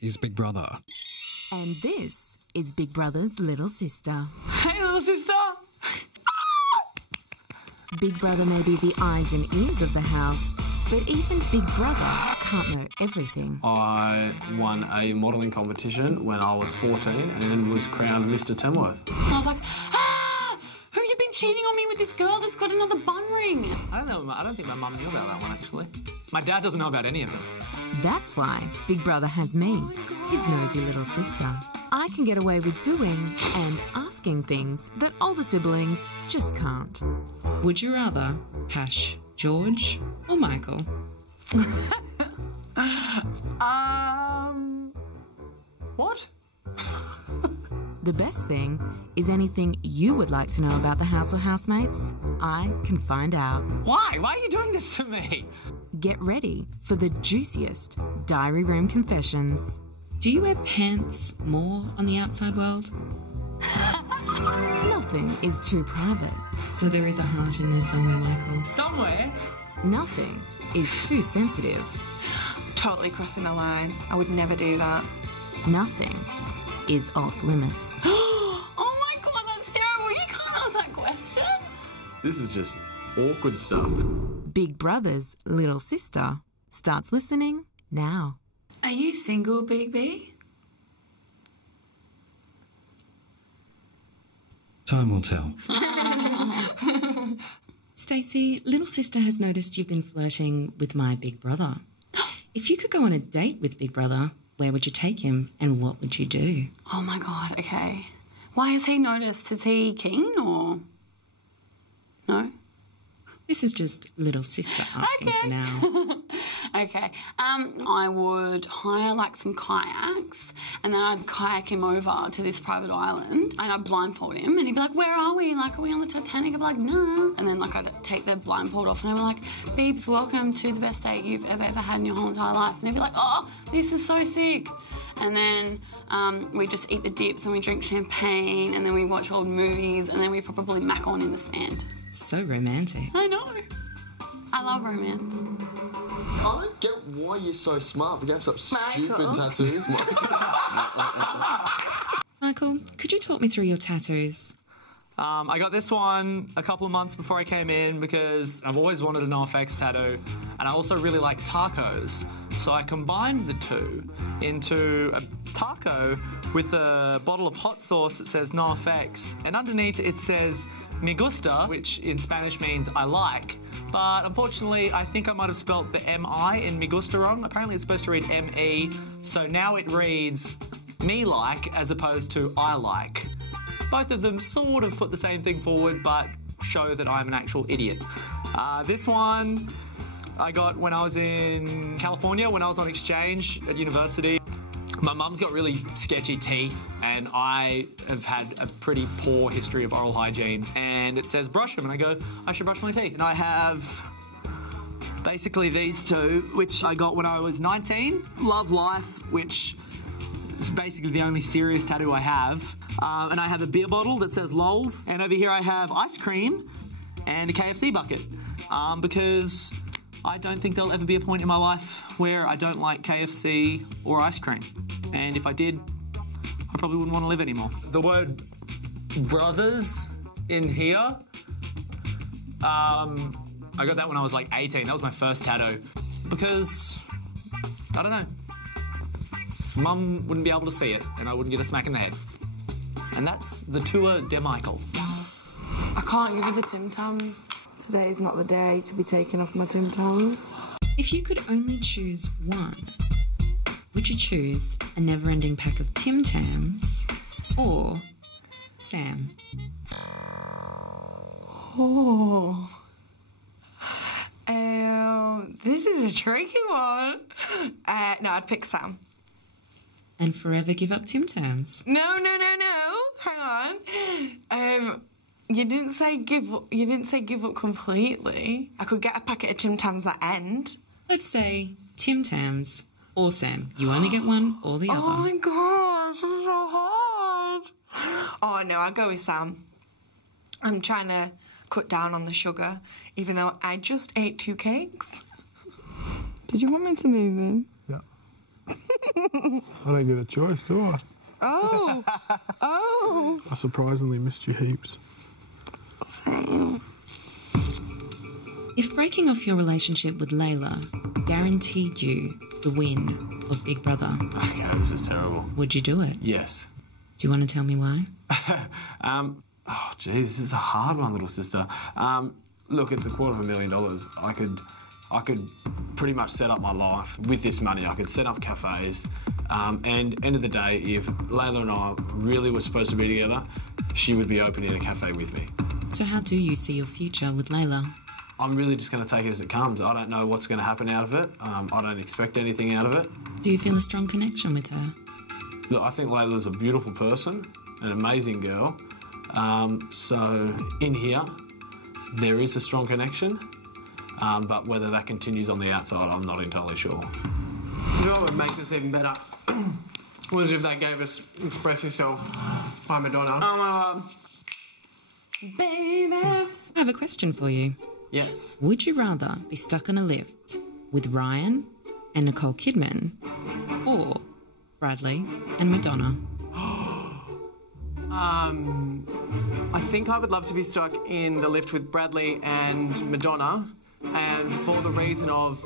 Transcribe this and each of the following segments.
is Big Brother. And this is Big Brother's little sister. Hey, little sister! Big Brother may be the eyes and ears of the house, but even Big Brother can't know everything. I won a modelling competition when I was 14 and was crowned Mr. Tamworth. I was like, who you been cheating on me with this girl that's got another bun ring? I don't know. I don't think my mum knew about that one, actually. My dad doesn't know about any of them. That's why Big Brother has me, his nosy little sister. I can get away with doing and asking things that older siblings just can't. Would you rather hash George or Michael? What? The best thing is anything you would like to know about the house or housemates, I can find out. Why? Why are you doing this to me? Get ready for the juiciest diary room confessions. Do you wear pants more on the outside world? Nothing is too private. So there is a heart in there somewhere, Michael. Somewhere? Nothing is too sensitive. Totally crossing the line. I would never do that. Nothing is off limits. Oh my god, that's terrible. You can't ask that question. This is just awkward stuff. Big Brother's little sister starts listening now. Are you single, Big B? Time will tell. Stacey, little sister has noticed you've been flirting with my big brother. If you could go on a date with Big Brother, where would you take him and what would you do? Oh my god, okay. Why has he noticed? Is he keen or... No? This is just little sister asking for now. Okay. I would hire like some kayaks and then I'd kayak him over to this private island and I'd blindfold him and he'd be like, where are we? Like, are we on the Titanic? I'd be like, no. And then like I'd take the blindfold off and I'd be like, Beebs, welcome to the best date you've ever had in your whole entire life. And he'd be like, oh, this is so sick. And then we just eat the dips and we drink champagne and then we watch old movies and then we probably mac on in the sand. So romantic. I know. I love romance. I don't get why you're so smart. We have such stupid tattoos. Michael, could you talk me through your tattoos? I got this one a couple of months before I came in because I've always wanted an NoFX tattoo and I also really like tacos. So I combined the two into a taco with a bottle of hot sauce that says NoFX and underneath it says me gusta, which in Spanish means I like. But unfortunately, I think I might have spelt the M-I in me gusta wrong. Apparently it's supposed to read M-E, so now it reads me like as opposed to I like. Both of them sort of put the same thing forward, but show that I'm an actual idiot. This one I got when I was in California, when I was on exchange at university. My mum's got really sketchy teeth and I have had a pretty poor history of oral hygiene. And it says brush them and I go, I should brush my teeth. And I have basically these two, which I got when I was 19. Love Life, which is basically the only serious tattoo I have. And I have a beer bottle that says lols. And over here I have ice cream and a KFC bucket. Because I don't think there'll ever be a point in my life where I don't like KFC or ice cream. And if I did, I probably wouldn't want to live anymore. The word brothers in here, I got that when I was like 18. That was my first tattoo. Because, I don't know, Mum wouldn't be able to see it and I wouldn't get a smack in the head. And that's the Tour de Michael. I can't give you the Tim Tams. Today is not the day to be taking off my Tim Tams. If you could only choose one, would you choose a never-ending pack of Tim Tams or Sam? Oh. This is a tricky one. No, I'd pick Sam. And forever give up Tim Tams? No. Hang on. You didn't say give up completely. I could get a packet of Tim Tams that end. Let's say Tim Tams or Sam. You only get one or the other. Oh my gosh, this is so hard. Oh no, I'll go with Sam. I'm trying to cut down on the sugar, even though I just ate 2 cakes. Did you want me to move in? Yeah. I don't get a choice, do I? Oh. Oh. I surprisingly missed you heaps. Same. If breaking off your relationship with Layla guaranteed you the win of Big Brother, Okay, this is terrible. would you do it? Yes. Do you want to tell me why? Oh, geez, this is a hard one, little sister. Look, it's $250,000. I could pretty much set up my life with this money. I could set up cafes. And end of the day, if Layla and I really were supposed to be together, she would be opening a cafe with me. So how do you see your future with Layla? I'm really just going to take it as it comes. I don't know what's going to happen out of it. I don't expect anything out of it. Do you feel a strong connection with her? Look, I think Layla's a beautiful person, an amazing girl. So in here, there is a strong connection. But whether that continues on the outside, I'm not entirely sure. You know what would make this even better? Was if they gave us Express Yourself by Madonna. Oh my god. Baby. I have a question for you. Yes. Would you rather be stuck on a lift with Ryan and Nicole Kidman or Bradley and Madonna? I think I would love to be stuck in the lift with Bradley and Madonna, and for the reason of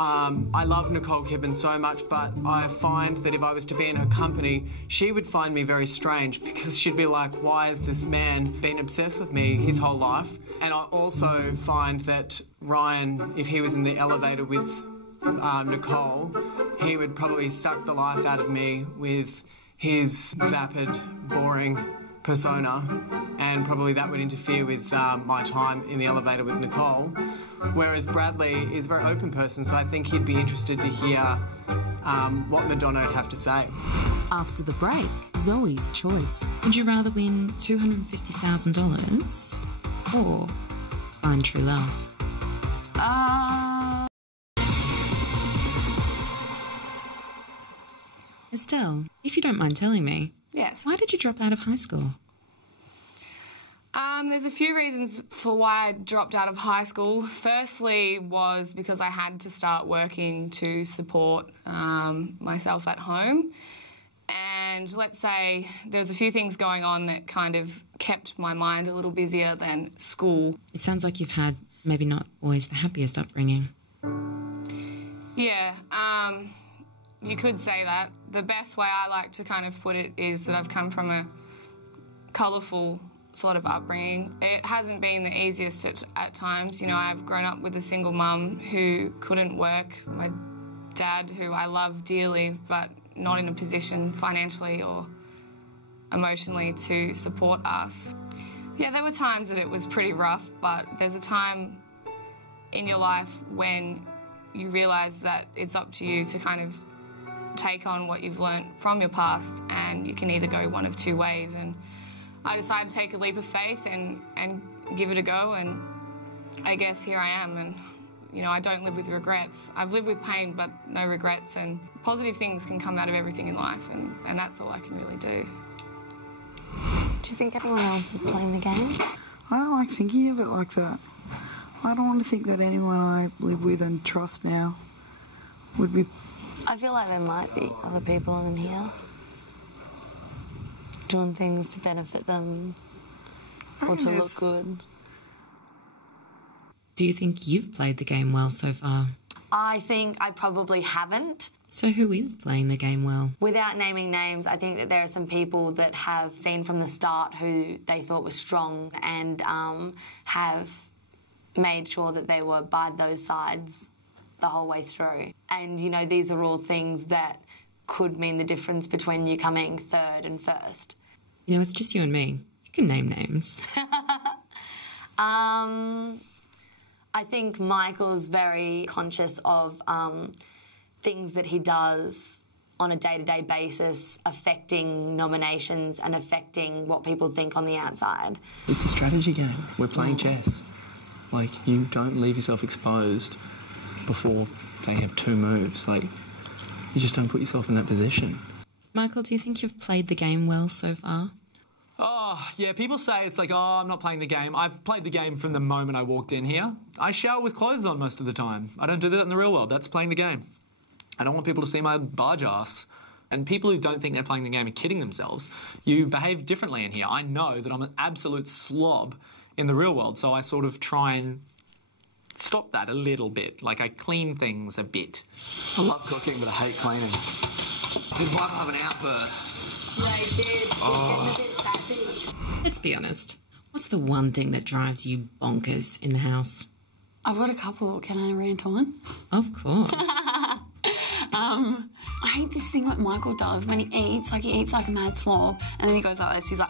I love Nicole Kidman so much, but I find that if I was to be in her company, she would find me very strange because she'd be like, why has this man been obsessed with me his whole life? And I also find that Ryan, if he was in the elevator with Nicole, he would probably suck the life out of me with his vapid, boring persona, and probably that would interfere with my time in the elevator with Nicole. Whereas Bradley is a very open person, so I think he'd be interested to hear what Madonna would have to say. After the break, Zoe's choice. Would you rather win $250,000 or find true love? Estelle, if you don't mind telling me, Yes. why did you drop out of high school? There's a few reasons for why I dropped out of high school. Firstly was because I had to start working to support myself at home. And let's say there was a few things going on that kind of kept my mind a little busier than school. It sounds like you've had maybe not always the happiest upbringing. Yeah, you could say that. The best way I like to kind of put it is that I've come from a colourful sort of upbringing. It hasn't been the easiest at times. You know, I've grown up with a single mum who couldn't work, my dad who I love dearly but not in a position financially or emotionally to support us. Yeah, there were times that it was pretty rough, but there's a time in your life when you realise that it's up to you to kind of take on what you've learnt from your past, and you can either go one of two ways. And I decided to take a leap of faith and give it a go, and I guess here I am. And you know, I don't live with regrets. I've lived with pain but no regrets, and positive things can come out of everything in life, and that's all I can really do. Do you think anyone else is playing the game? I don't like thinking of it like that. I don't want to think that anyone I live with and trust now would be... I feel like there might be other people in here doing things to benefit them or to look good. Do you think you've played the game well so far? I think I probably haven't. So who is playing the game well? Without naming names, I think that there are some people that have seen from the start who they thought was strong and have made sure that they were by those sides the whole way through. And, you know, these are all things that could mean the difference between you coming third and first. You know, it's just you and me. You can name names. I think Michael's very conscious of things that he does on a day-to-day basis affecting nominations and affecting what people think on the outside. It's a strategy game. We're playing chess. Like, you don't leave yourself exposed before they have two moves. Like, you just don't put yourself in that position. Michael, do you think you've played the game well so far? Oh, yeah, people say it's like, oh, I'm not playing the game. I've played the game from the moment I walked in here. I shower with clothes on most of the time. I don't do that in the real world. That's playing the game. I don't want people to see my barge ass. And people who don't think they're playing the game are kidding themselves. You behave differently in here. I know that I'm an absolute slob in the real world, so I sort of try and stop that a little bit. Like, I clean things a bit. I love cooking, but I hate cleaning. Did Bob have an outburst? Yeah, he did. He's getting a bit sassy. Let's be honest. What's the one thing that drives you bonkers in the house? I've got a couple. Can I rant on? Of course. I hate this thing that Michael does when he eats. Like, he eats like a mad slob, and then he goes like this. He's like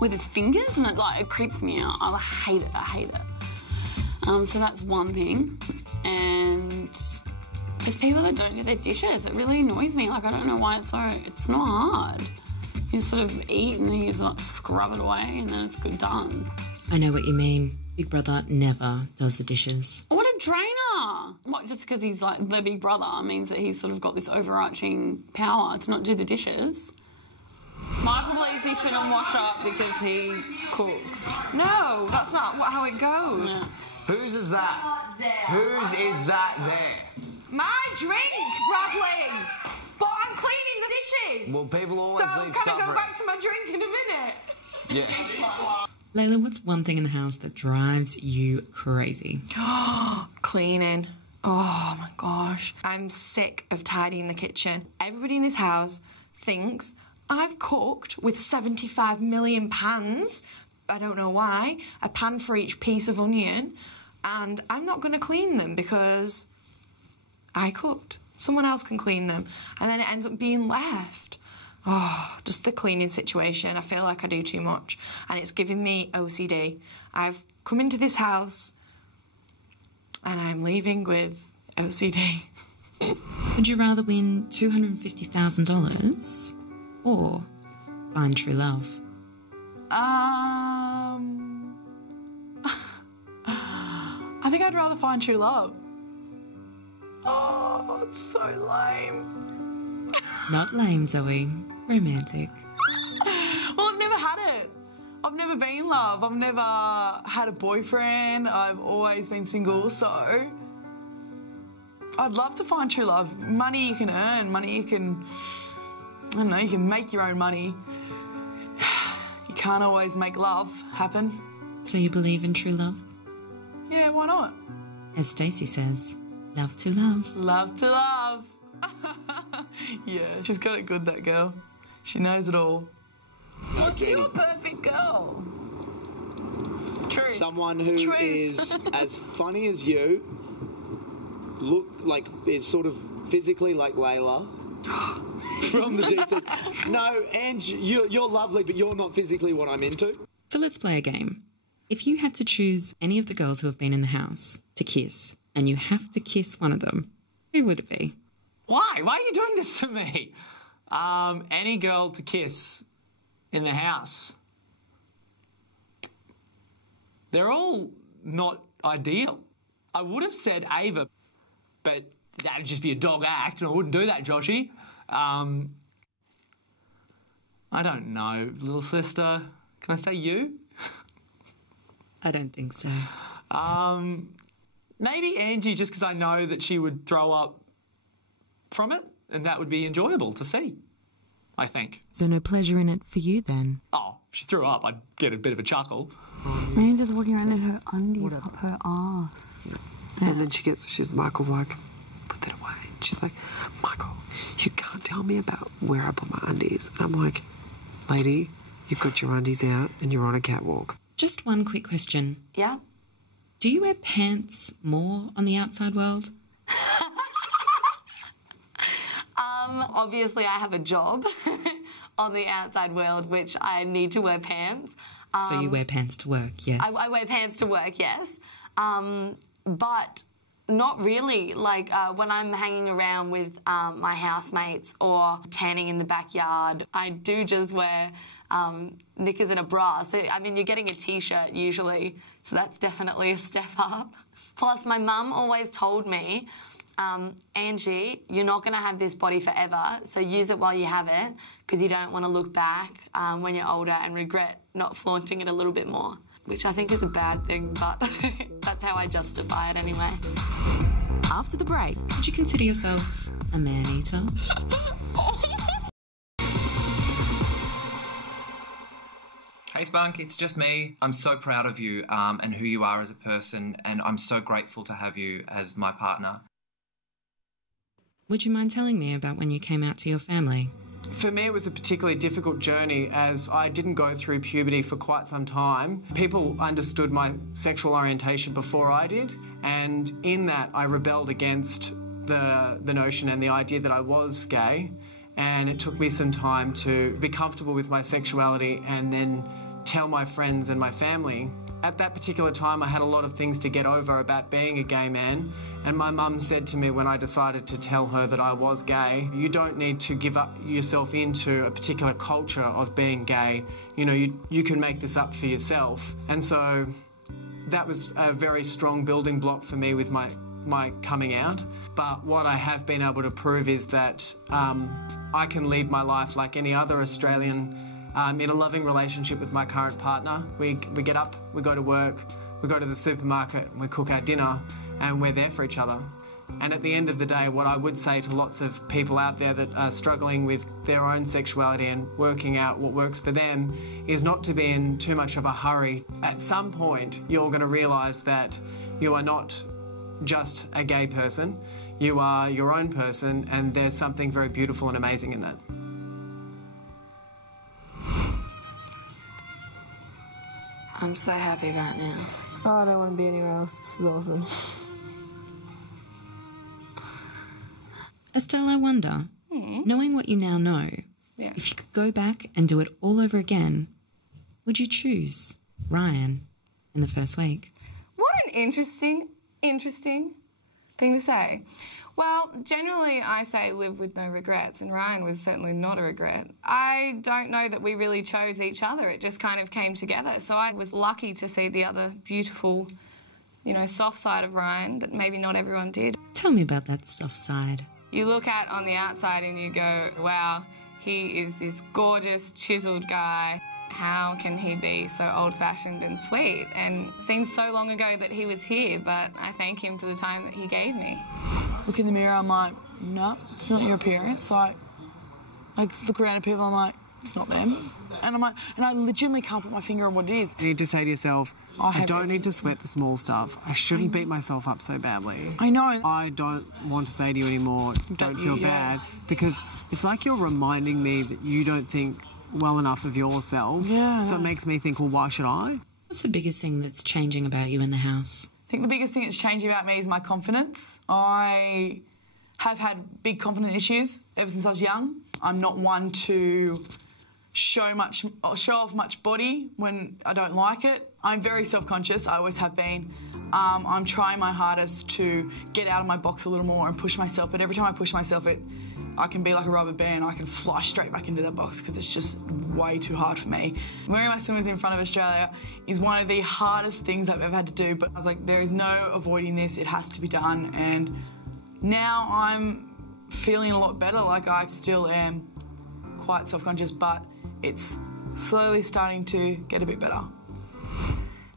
with his fingers, and it creeps me out. I hate it. So that's one thing. And just people that don't do their dishes, it really annoys me. Like, I don't know why it's not hard. You sort of eat and then you just scrub it away, and then it's good done. I know what you mean. Big brother never does the dishes. What a drainer! What, just because he's like the big brother means that he's sort of got this overarching power to not do the dishes. Michael believes he shouldn't wash up because he cooks. No, that's not how it goes. Yeah. Whose is that? Whose is that there? My drink, Bradley! But I'm cleaning the dishes! Well, people always so leave can stuff I go around. back to my drink in a minute? Yes. Layla, what's one thing in the house that drives you crazy? Cleaning. Oh my gosh. I'm sick of tidying the kitchen. Everybody in this house thinks I've cooked with 75 million pans. I don't know why. A pan for each piece of onion. And I'm not going to clean them because I cooked. Someone else can clean them. And then it ends up being left. Oh, just the cleaning situation. I feel like I do too much. And it's giving me OCD. I've come into this house and I'm leaving with OCD. Would you rather win $250,000 or find true love? I think I'd rather find true love. Oh, it's so lame. Not lame, Zoe. Romantic. Well, I've never had it. I've never been in love. I've never had a boyfriend. I've always been single, so I'd love to find true love. Money you can earn. Money you can, I don't know, you can make your own money. You can't always make love happen. So you believe in true love? Yeah, why not? As Stacey says, love to love. Love to love. Yeah, she's got it good, that girl. She knows it all. What's your perfect girl? Truth. Someone who Truth. is as funny as you, look like is sort of physically like Layla from the GC. No, Ange, you're lovely, but you're not physically what I'm into. So let's play a game. If you had to choose any of the girls who have been in the house to kiss, and you have to kiss one of them, who would it be? Why? Why are you doing this to me? Any girl to kiss in the house. They're all not ideal. I would have said Ava, but that'd just be a dog act, and I wouldn't do that, Joshy. I don't know, little sister. Can I say you? I don't think so. Maybe Angie, just because I know that she would throw up from it, and that would be enjoyable to see, I think. So no pleasure in it for you then? Oh, if she threw up, I'd get a bit of a chuckle. Man just walking around in her undies up her ass. And then Michael's like, put that away. And she's like, Michael, you can't tell me about where I put my undies. And I'm like, lady, you've got your undies out and you're on a catwalk. Just one quick question. Yeah? Do you wear pants more on the outside world? Obviously, I have a job on the outside world, which I need to wear pants. So you wear pants to work, yes? I wear pants to work, yes. But not really. Like, when I'm hanging around with my housemates or tanning in the backyard, I do just wear knickers and a bra. So, I mean, you're getting a T-shirt usually, so that's definitely a step up. Plus, my mum always told me, Angie, you're not going to have this body forever, so use it while you have it, because you don't want to look back when you're older and regret not flaunting it a little bit more, which I think is a bad thing, but that's how I justify it anyway. After the break, Would you consider yourself a man-eater? Hey Spunk, it's just me. I'm so proud of you and who you are as a person, and I'm so grateful to have you as my partner. Would you mind telling me about when you came out to your family? For me, it was a particularly difficult journey as I didn't go through puberty for quite some time. People understood my sexual orientation before I did, and in that I rebelled against the notion and the idea that I was gay, and it took me some time to be comfortable with my sexuality and then tell my friends and my family. At that particular time, I had a lot of things to get over about being a gay man, and my mum said to me when I decided to tell her that I was gay, you don't need to give up yourself into a particular culture of being gay. You know, you can make this up for yourself. And so that was a very strong building block for me with my coming out. But what I have been able to prove is that I can lead my life like any other Australian in a loving relationship with my current partner. We get up, we go to work, we go to the supermarket, we cook our dinner, and we're there for each other. And at the end of the day, what I would say to lots of people out there that are struggling with their own sexuality and working out what works for them is not to be in too much of a hurry. At some point, you're going to realise that you are not just a gay person, you are your own person, and there's something very beautiful and amazing in that. I'm so happy right now. Oh, I don't want to be anywhere else. This is awesome. Estelle, I wonder, knowing what you now know, if you could go back and do it all over again, would you choose Ryan in the first week? What an interesting thing to say. Well, generally I say live with no regrets, and Ryan was certainly not a regret. I don't know that we really chose each other. It just kind of came together. So I was lucky to see the other beautiful, you know, soft side of Ryan that maybe not everyone did. Tell me about that soft side. You look at on the outside and you go, wow, he is this gorgeous, chiseled guy. How can he be so old-fashioned and sweet? And it seems so long ago that he was here, but I thank him for the time that he gave me. Look in the mirror, I'm like, no, it's not your appearance. Like, I look around at people, I'm like, it's not them. And I'm like, and I legitimately can't put my finger on what it is. You need to say to yourself, I don't need to sweat the small stuff. I shouldn't beat myself up so badly. I know. I don't want to say to you anymore, don't feel bad, because it's like you're reminding me that you don't think well enough of yourself. Yeah. So it makes me think, well, why should I? What's the biggest thing that's changing about you in the house? I think the biggest thing that's changing about me is my confidence. I have had big confidence issues ever since I was young. I'm not one to show off much body when I don't like it. I'm very self-conscious. I always have been. I'm trying my hardest to get out of my box a little more and push myself, but every time I push myself, I can be like a rubber band. I can fly straight back into that box because it's just way too hard for me. Wearing my swimmers in front of Australia is one of the hardest things I've ever had to do, but I was like, there is no avoiding this. It has to be done. And now I'm feeling a lot better. Like, I still am quite self-conscious, but it's slowly starting to get a bit better.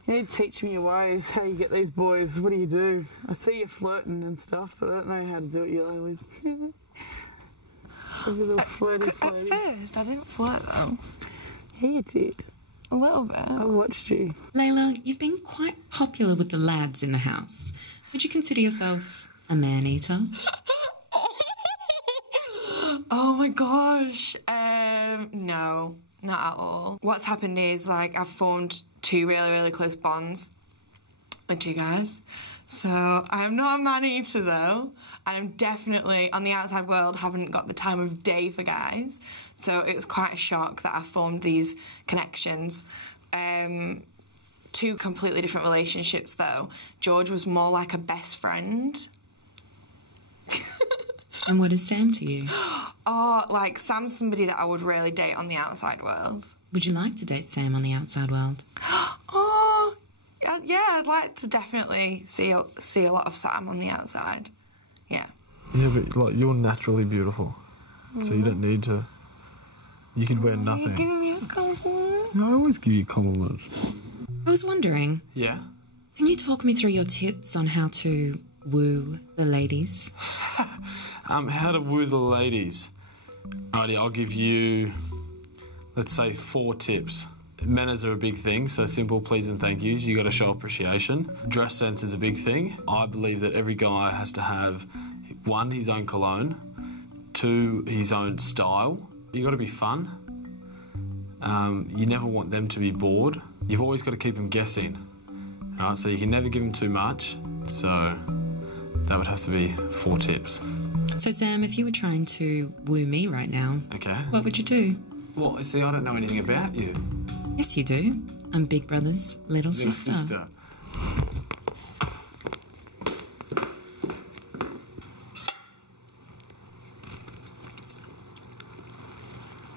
You need to teach me your ways, how you get these boys. What do you do? I see you flirting and stuff, but I don't know how to do it. You always... a little flirty. At first, I didn't flirt, though. Yeah, you did. A little bit. I watched you. Layla, you've been quite popular with the lads in the house. Would you consider yourself a man-eater? Oh my gosh. No, not at all. What's happened is, like, I've formed two really, really close bonds with two guys. So I'm not a man-eater, though. I'm definitely, on the outside world, haven't got the time of day for guys. So it was quite a shock that I formed these connections. Two completely different relationships, though. George was more like a best friend. And what is Sam to you? Oh, like, Sam's somebody that I would really date on the outside world. Would you like to date Sam on the outside world? Oh, yeah, I'd like to definitely see a lot of Sam on the outside. Yeah. Yeah, but, like, you're naturally beautiful, so you don't need to... You could wear nothing. Are you giving me a compliment? No, I always give you compliments. I was wondering... Yeah? Can you talk me through your tips on how to woo the ladies? How to woo the ladies? Alrighty, I'll give you, let's say, 4 tips. Manners are a big thing, so simple please and thank yous. You got to show appreciation. Dress sense is a big thing. I believe that every guy has to have 1, his own cologne, 2, his own style. You got to be fun. You never want them to be bored. You've always got to keep them guessing. Alright, so you can never give them too much. So that would have to be 4 tips. So, Sam, if you were trying to woo me right now, okay, what would you do? Well, see, I don't know anything about you. Yes, you do. I'm Big Brother's little sister.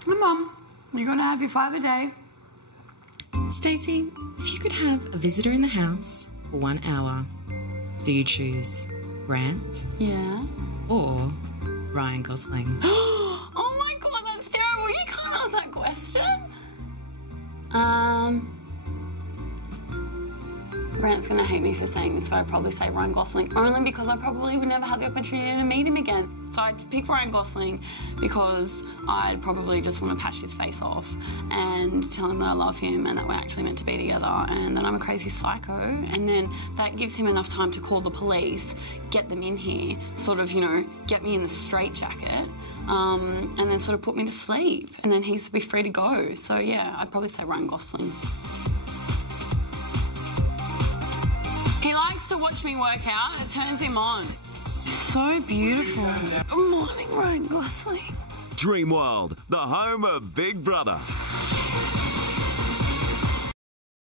My mum, you're gonna have your 5 a day. Stacey, if you could have a visitor in the house for 1 hour, do you choose Grant? Yeah. Or Ryan Gosling? Oh my god, that's terrible. You can't ask that question. Grant's gonna hate me for saying this, but I'd probably say Ryan Gosling, only because I probably would never have the opportunity to meet him again. So I'd pick Ryan Gosling because I'd probably just want to patch his face off and tell him that I love him and that we're actually meant to be together and that I'm a crazy psycho. And then that gives him enough time to call the police, get them in here, sort of, you know, get me in the straitjacket, and then sort of put me to sleep. And then he's be free to go. So yeah, I'd probably say Ryan Gosling. He likes to watch me work out. It turns him on. So beautiful. Good morning, Ryan Gosling. Dreamworld, the home of Big Brother.